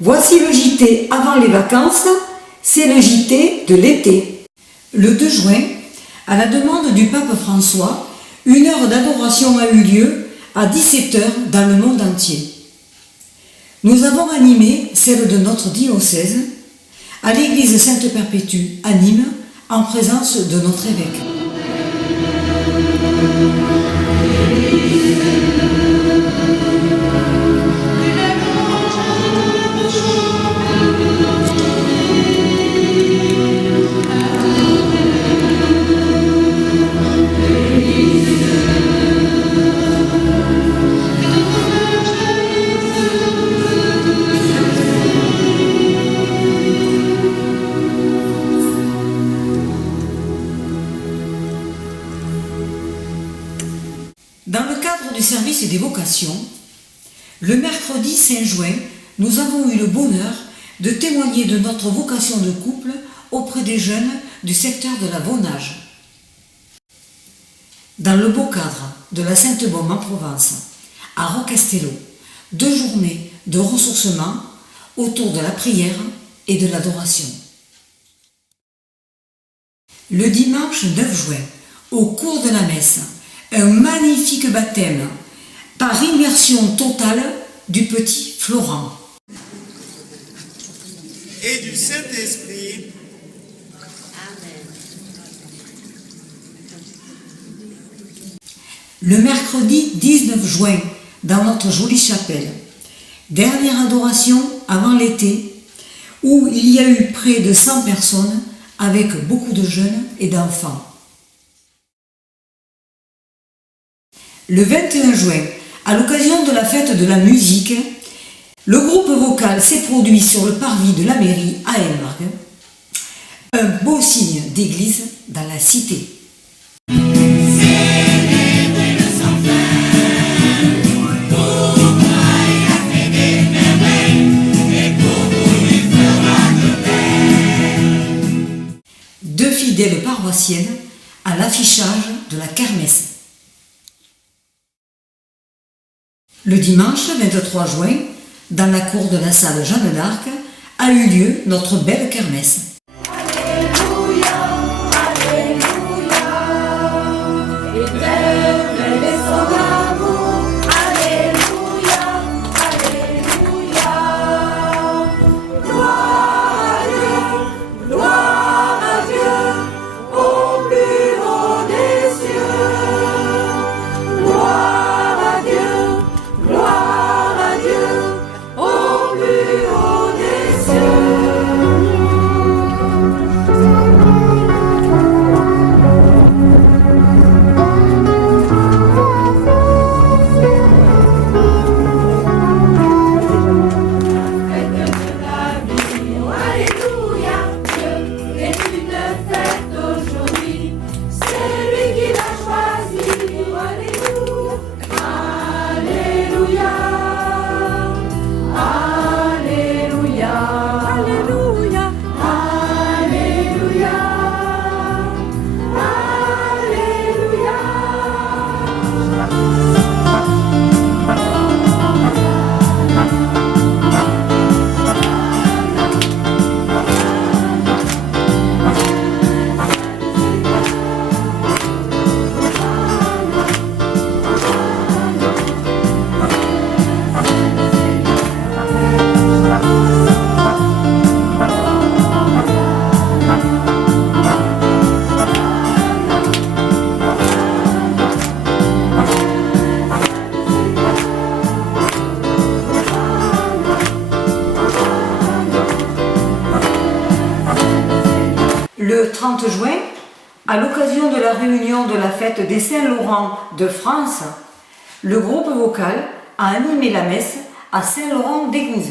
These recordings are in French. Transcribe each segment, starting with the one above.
Voici le JT avant les vacances, c'est le JT de l'été. Le 2 juin, à la demande du pape François, une heure d'adoration a eu lieu à 17 h dans le monde entier. Nous avons animé celle de notre diocèse à l'église Sainte-Perpétue à Nîmes en présence de notre évêque. Dans le cadre du service des vocations, le mercredi 5 juin, nous avons eu le bonheur de témoigner de notre vocation de couple auprès des jeunes du secteur de la Vaunage. Dans le beau cadre de la Sainte-Baume en Provence, à Rocastello, 2 journées de ressourcement autour de la prière et de l'adoration. Le dimanche 9 juin, au cours de la messe, un magnifique baptême par immersion totale du petit Florent. Et du Saint-Esprit. Amen. Le mercredi 19 juin, dans notre jolie chapelle, dernière adoration avant l'été, où il y a eu près de 100 personnes avec beaucoup de jeunes et d'enfants. Le 21 juin, à l'occasion de la fête de la musique, le groupe vocal s'est produit sur le parvis de la mairie à Elmargue, un beau signe d'église dans la cité. Célébrez le sans fin, pour moi il a fait des merveilles, et pour vous il fera de paix. 2 fidèles paroissiennes à l'affichage de la kermesse. Le dimanche 23 juin, dans la cour de la salle Jeanne d'Arc, a eu lieu notre belle kermesse. Le 30 juin, à l'occasion de la réunion de la fête des Saint-Laurent de France, le groupe vocal a animé la messe à Saint-Laurent-d'Égouz.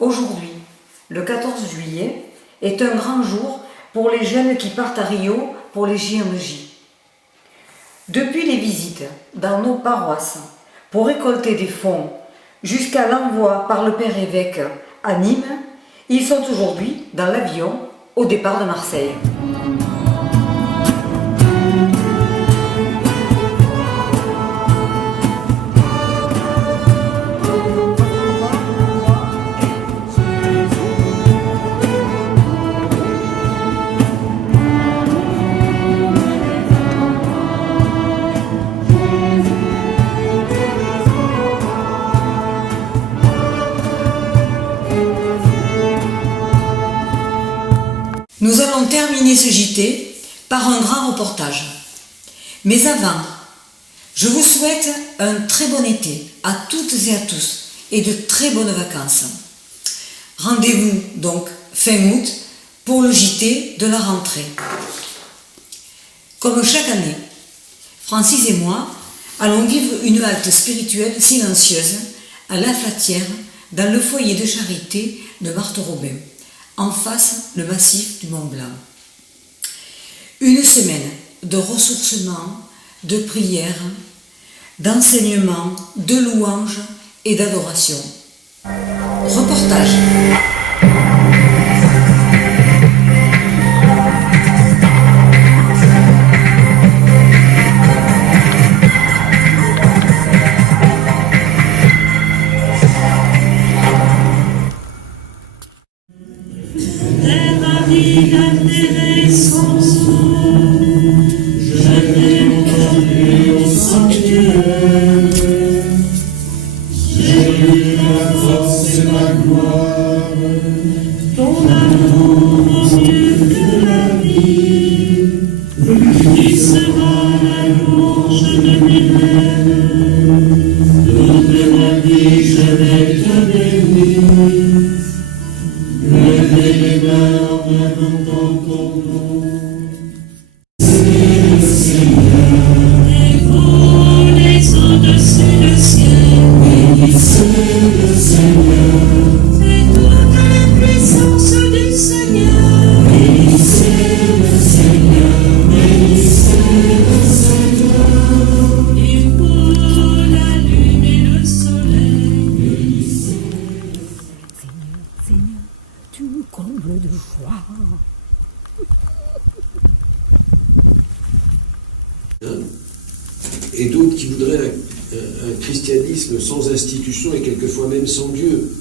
Aujourd'hui, le 14 juillet, est un grand jour pour les jeunes qui partent à Rio pour les JMJ. Depuis les visites dans nos paroisses pour récolter des fonds jusqu'à l'envoi par le Père évêque à Nîmes, ils sont aujourd'hui dans l'avion au départ de Marseille. Nous allons terminer ce JT par un grand reportage. Mais avant, je vous souhaite un très bon été à toutes et à tous et de très bonnes vacances. Rendez-vous donc fin août pour le JT de la rentrée. Comme chaque année, Francis et moi allons vivre une halte spirituelle silencieuse à La Flatière dans le foyer de charité de Marthe Robin, en face le massif du Mont Blanc. Une semaine de ressourcement, de prière, d'enseignement, de louange et d'adoration. Reportage. Et d'autres qui voudraient un christianisme sans institution et quelquefois même sans Dieu.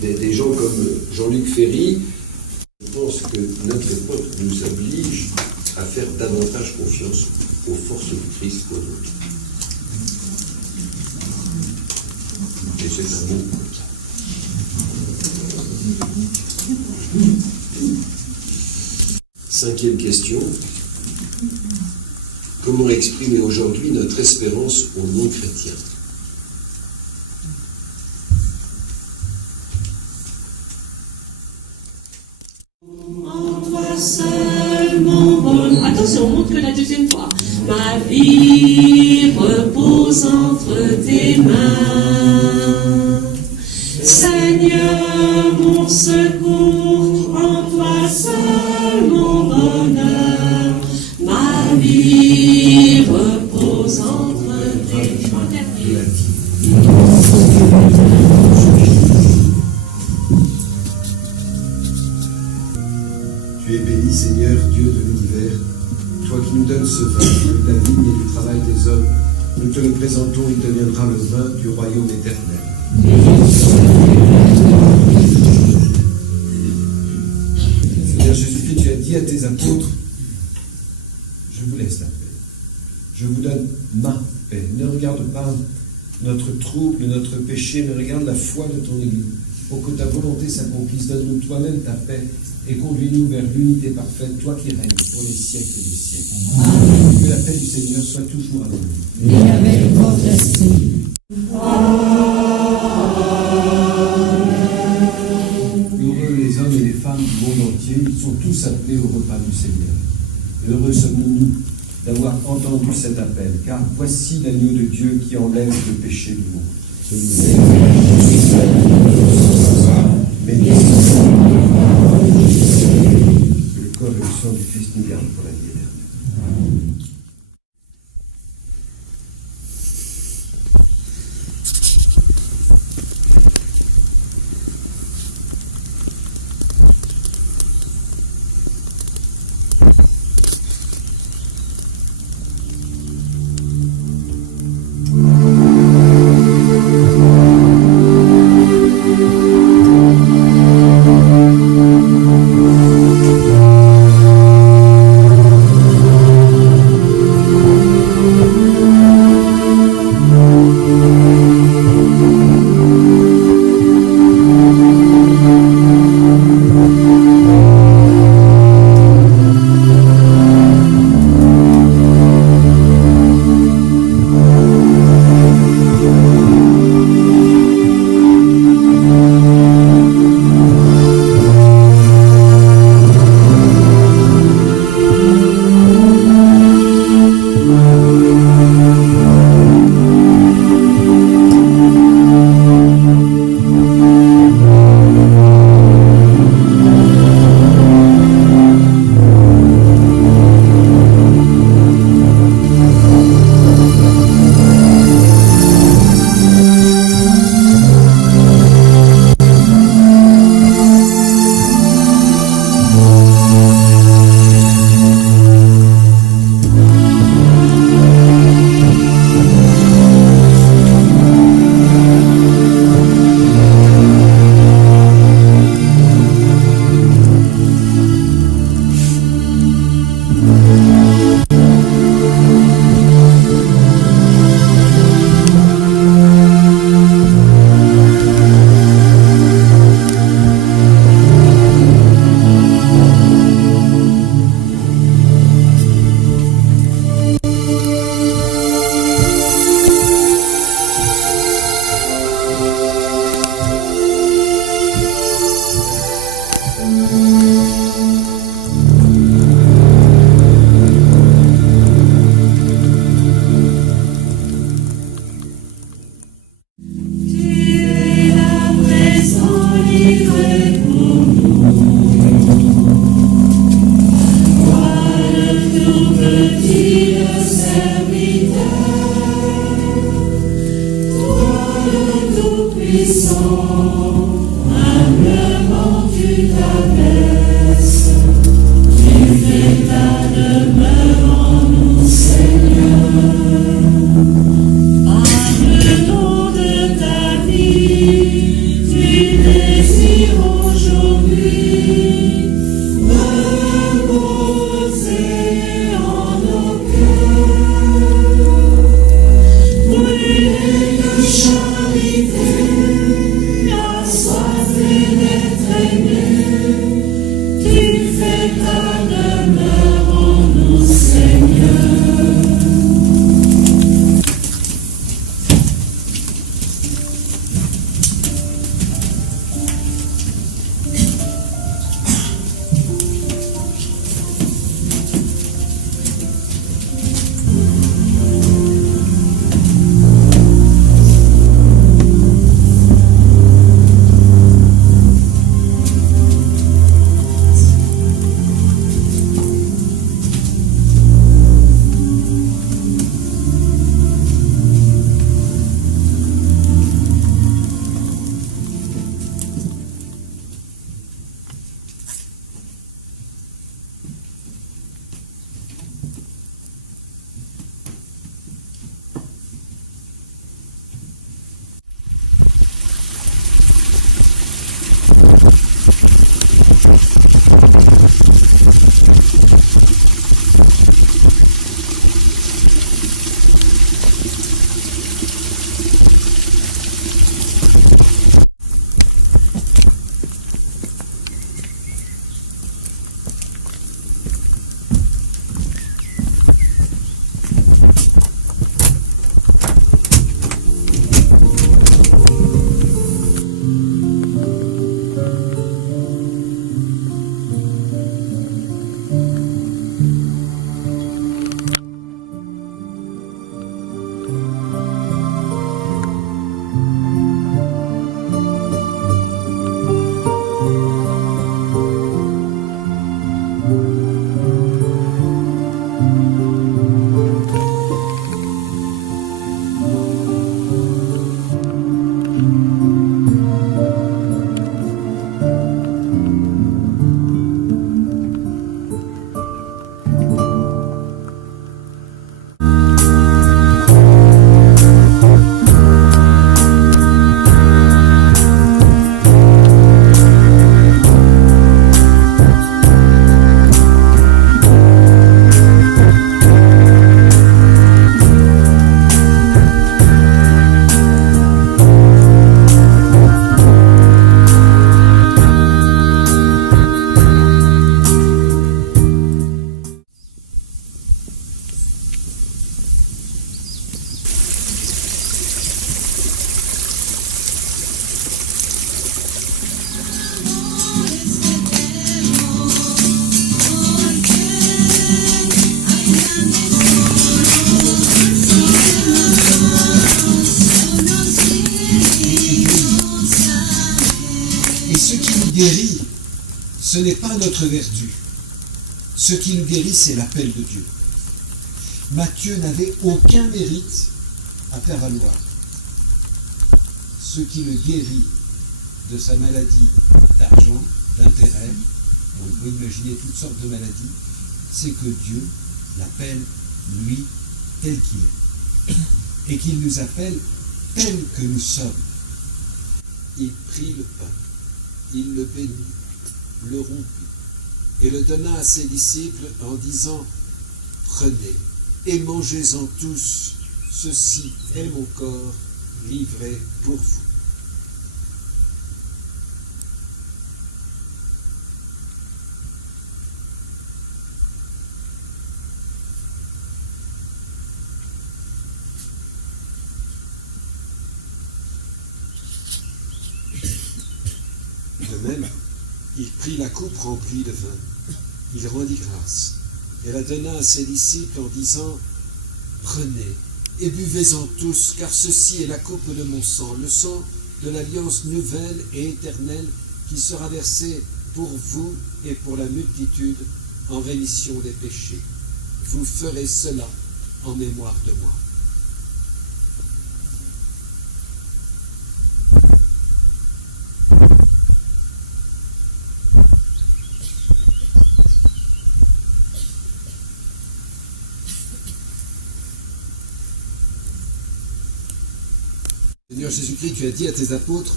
Des gens comme Jean-Luc Ferry, je pense que notre époque nous oblige à faire davantage confiance aux forces du Christ qu'aux autres. Et c'est un mot comme ça. 5e question. Comment exprimer aujourd'hui notre espérance aux non-chrétiens? En toi seul mon bonheur. Attention, on montre que la deuxième fois. Ma vie repose entre tes mains. Seigneur, mon secours, en toi seul mon bonheur. Ma vie repose entre tes mains. Tu es béni, Seigneur, Dieu de l'univers, toi qui nous donnes ce vin, fruit de la vigne et du travail des hommes. Nous te le présentons, il deviendra le vin du royaume éternel. Seigneur Jésus-Christ, tu as dit à tes apôtres, je vous laisse la paix. Je vous donne ma paix. Ne regarde pas notre trouble, notre péché, mais regarde la foi de ton Église. Pour que ta volonté s'accomplisse, donne-nous toi-même ta paix et conduis-nous vers l'unité parfaite, toi qui règnes pour les siècles des siècles. Amen. Que la paix du Seigneur soit toujours avec nous. Et avec votre esprit. Heureux les hommes et les femmes du monde entier, ils sont tous appelés au repas du Seigneur. Heureux sommes-nous d'avoir entendu cet appel, car voici l'agneau de Dieu qui enlève le péché du monde. guérit, ce n'est pas notre vertu. Ce qui nous guérit, c'est l'appel de Dieu. Matthieu n'avait aucun mérite à faire valoir. Ce qui le guérit de sa maladie d'argent, d'intérêt, on peut imaginer toutes sortes de maladies, c'est que Dieu l'appelle, lui, tel qu'il est. Et qu'il nous appelle tels que nous sommes. Il prit le pain, il le bénit, le rompit, et le donna à ses disciples en disant : Prenez et mangez-en tous, ceci est mon corps livré pour vous. De même, il prit la coupe remplie de vin, il rendit grâce, et la donna à ses disciples en disant : Prenez et buvez-en tous, car ceci est la coupe de mon sang, le sang de l'alliance nouvelle et éternelle qui sera versé pour vous et pour la multitude en rémission des péchés. Vous ferez cela en mémoire de moi. Seigneur Jésus-Christ, tu as dit à tes apôtres,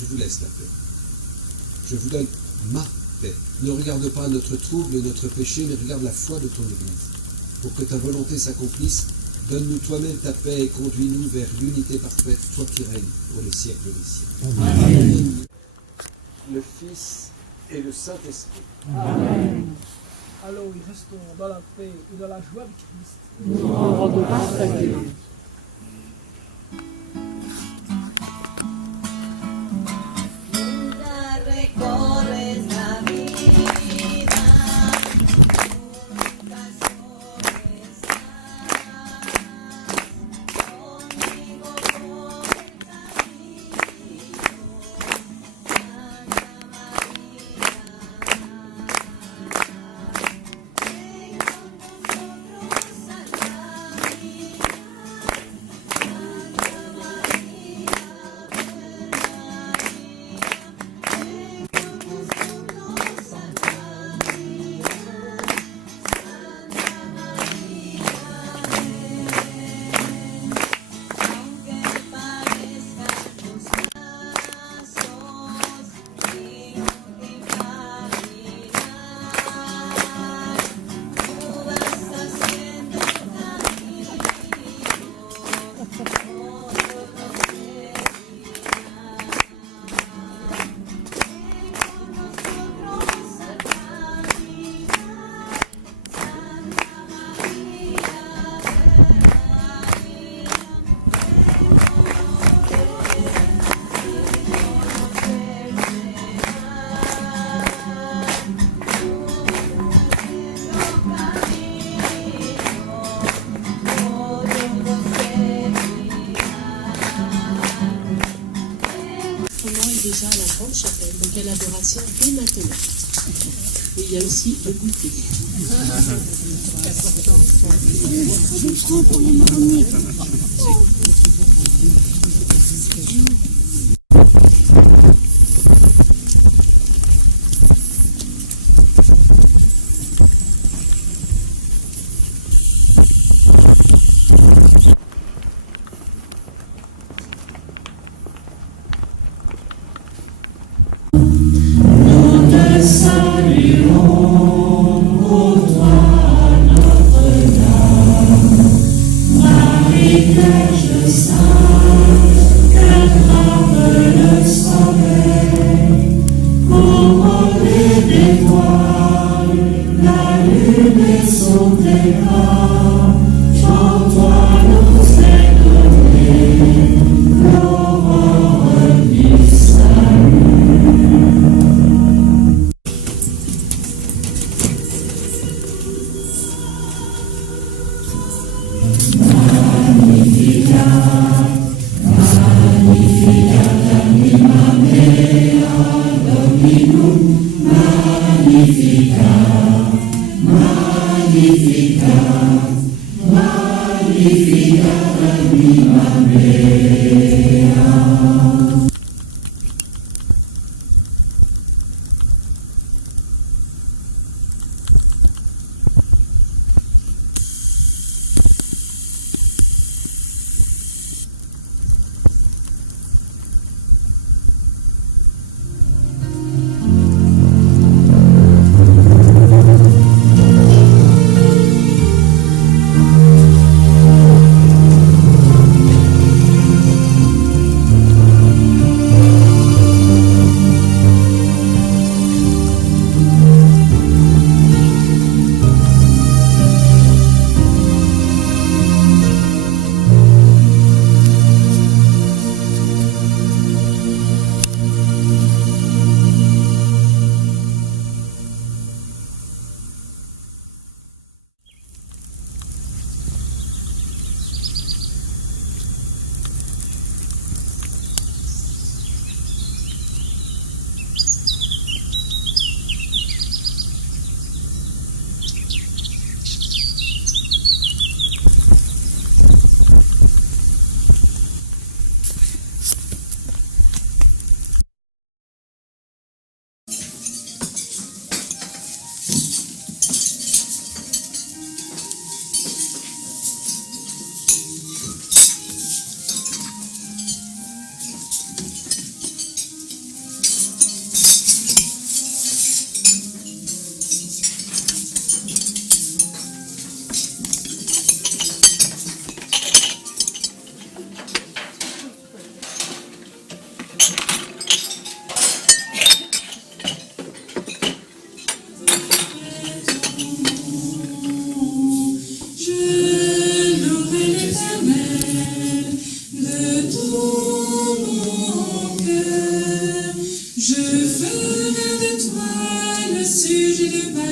je vous laisse la paix. Je vous donne ma paix. Ne regarde pas notre trouble et notre péché, mais regarde la foi de ton Église. Pour que ta volonté s'accomplisse, donne-nous toi-même ta paix et conduis-nous vers l'unité parfaite, toi qui règnes pour les siècles des siècles. Amen. Le Fils et le Saint-Esprit. Amen. Alors, restons dans la paix et dans la joie de Christ. Nous rendons grâce à Dieu. Recorres la vida, conmigo por el camino, Santa María. Ven con nosotros al caminar, Santa María, déjà à la grande chapelle, donc il y a l'adoration dès maintenant. Et il y a aussi le goûter.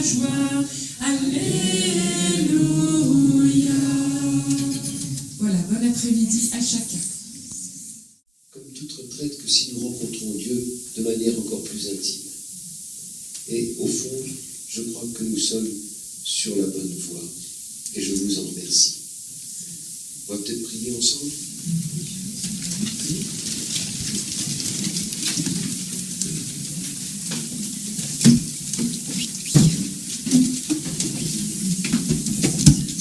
joie. Alléluia. Voilà, bon après-midi à chacun. Comme toute retraite, que si nous rencontrons Dieu de manière encore plus intime. Et au fond, je crois que nous sommes sur la bonne voie. Et je vous en remercie. On va peut-être prier ensemble.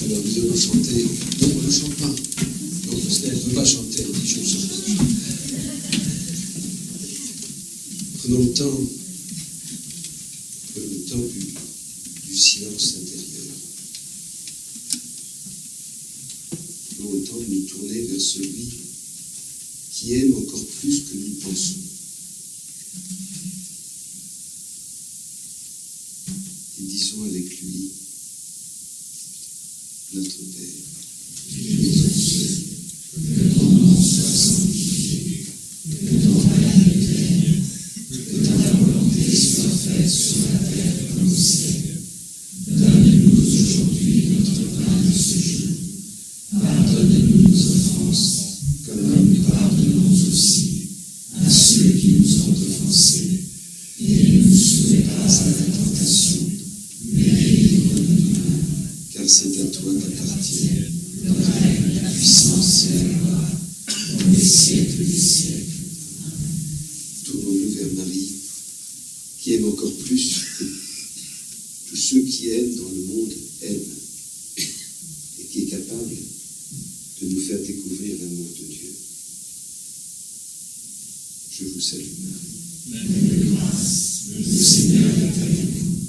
Alors nous allons chanter. Non, on ne chante pas. Non, parce qu'elle ne veut pas chanter, elle dit je chante. Prenons le temps du silence intérieur. Prenons le temps de nous tourner vers celui qui aime encore plus que nous pensons. Et disons avec lui, notre Père. Car c'est à toi qu'appartient le règne, la puissance et la gloire, pour les siècles des siècles. Tournons-nous vers Marie, qui aime encore plus que tous ceux qui aiment dans le monde aiment, et qui est capable de nous faire découvrir l'amour de Dieu. Je vous salue, Marie. Pleine de grâce, le Seigneur est avec vous.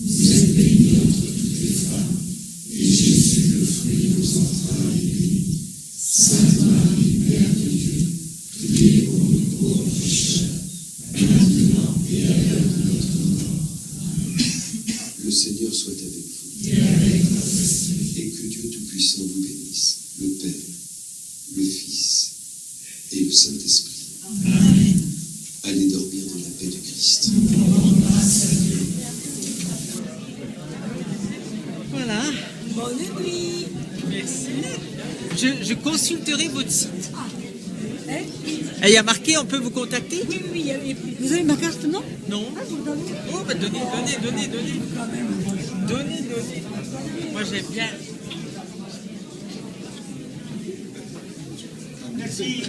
Vous êtes bénie entre toutes les femmes, et Jésus, le fruit de vos entrailles, est béni. Sainte Marie, Mère de Dieu, priez pour nous pauvres pécheurs, maintenant et à l'heure de notre mort. Le Seigneur soit avec vous. Et avec votre esprit. Et que Dieu Tout-Puissant vous bénisse, le Père, le Fils et le Saint-Esprit. Amen. Allez dormir dans la paix du Christ. Voilà. Bonne nuit. Merci. Je consulterai votre site. Et il y a marqué, on peut vous contacter? Oui, vous avez ma carte, non? Non. Oh, bah donnez. Donnez. Moi, j'aime bien. Merci.